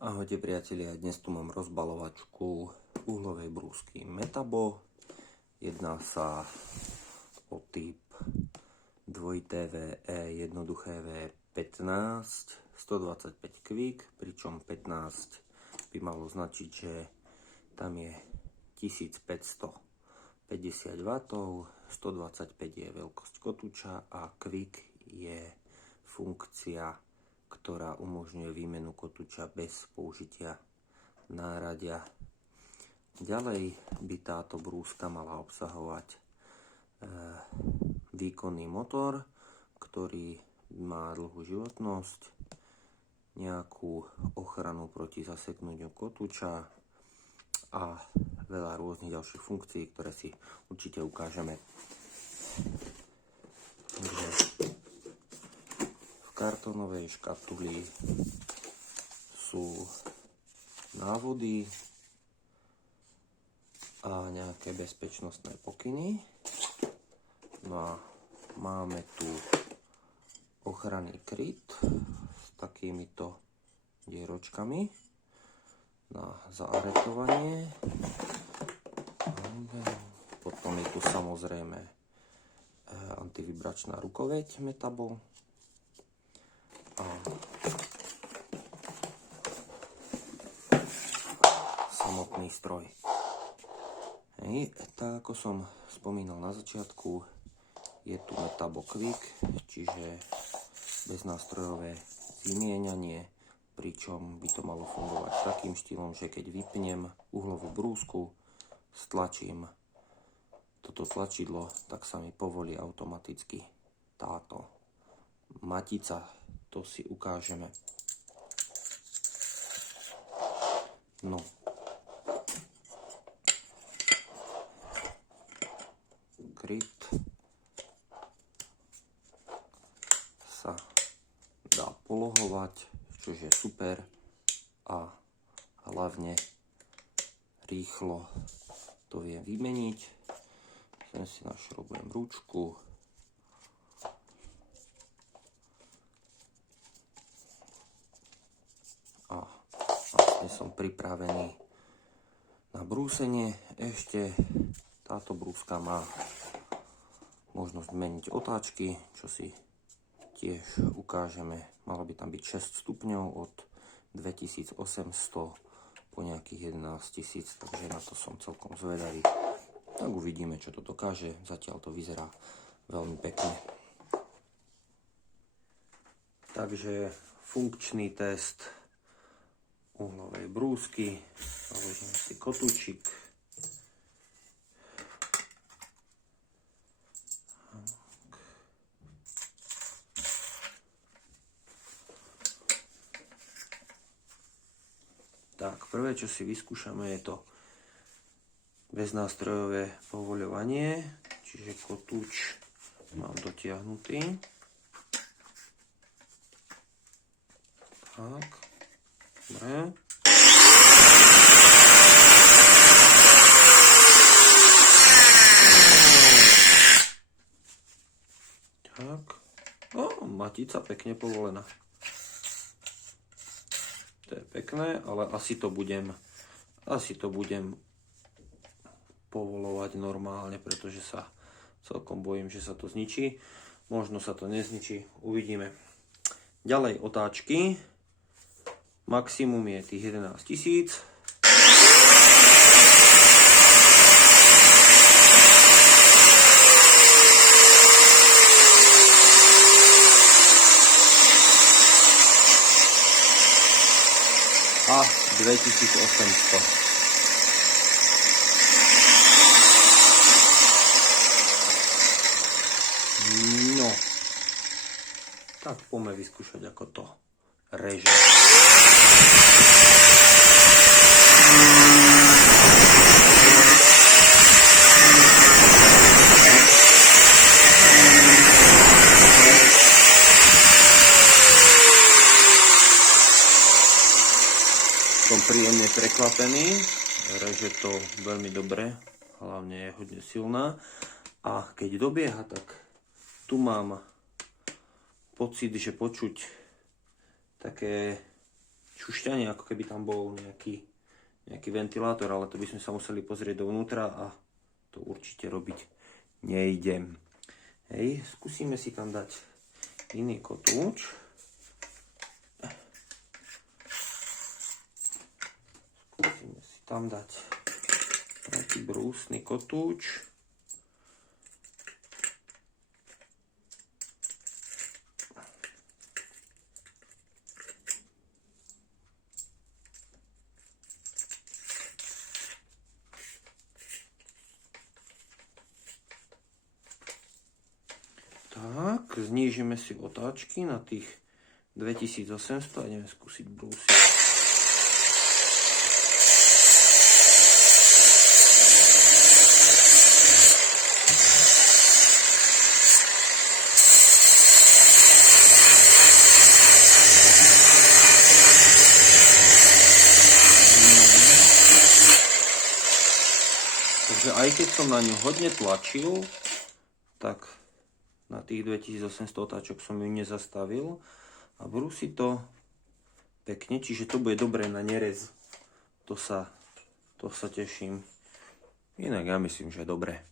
Ahojte priatelia, dnes tu mám rozbalovačku uhlovej brúsky Metabo. Jedná sa o typ 2TVE jednoduché V15 125 Quick, pričom 15 by malo značiť, že tam je 1550 W, 125 je veľkosť kotúča a Quick je funkcia, ktorá umožňuje výmenu kotúča bez použitia náradia. Ďalej by táto brúska mala obsahovať výkonný motor, ktorý má dlhú životnosť, nejakú ochranu proti zaseknutiu kotúča a veľa rôznych ďalších funkcií, ktoré si určite ukážeme. V kartónovej škatuli sú návody a nejaké bezpečnostné pokyny. No a máme tu ochranný kryt s takýmito dieročkami na zaaretovanie. Potom je tu samozrejme antivibračná rukoveď Metabo. A samotný stroj. Tak ako som spomínal na začiatku, je tu Metabo Quick, čiže beznástrojové vymienanie, pričom by to malo fungovať takým štýlom, že keď vypnem uhlovú brúsku, stlačím toto tlačidlo, tak sa mi povolí automaticky táto matica. To si ukážeme. No. Kryt sa dá polohovať, čo je super, a hlavne rýchlo to viem vymeniť. Sem si našrobujem ručku. A vlastne som pripravený na brúsenie. Ešte táto brúska má možnosť meniť otáčky, čo si tiež ukážeme. Malo by tam byť 6 stupňov od 2800 po nejakých 11000, takže na to som celkom zvedavý. Tak uvidíme, čo to dokáže. Zatiaľ to vyzerá veľmi pekne. Takže funkčný test uhlovej brúsky. Založím si kotúčik. Tak, prvé, čo si vyskúšame, je to beznástrojové povoľovanie, čiže kotúč mám dotiahnutý. Tak. Dobre. Tak. Matica pekne povolená. To je pekné, ale asi to budem povolovať normálne, pretože sa celkom bojím, že sa to zničí. Možno sa to nezničí, uvidíme. Ďalej otáčky. Maximum je tých 11 000. A 2800. No. Tak poďme vyskúšať, ako to reže. Som príjemne prekvapený, reže to veľmi dobre, hlavne je hodne silná. A keď dobieha, tak tu mám pocit, že počuť také šušťanie, ako keby tam bol nejaký ventilátor, ale to by sme sa museli pozrieť dovnútra a to určite robiť nejdem. Hej, skúsime si tam dať iný kotúč. Skúsime si tam dať taký brúsny kotúč. Tak, znížime si otáčky na tých 2800 a ideme skúsiť brúsiť. Takže aj keď som na ňu hodne tlačil, tak na tých 2800 otáčok som ju nezastavil a brúsi to pekne, čiže to bude dobré na nerez. To sa teším. Inak ja myslím, že dobre.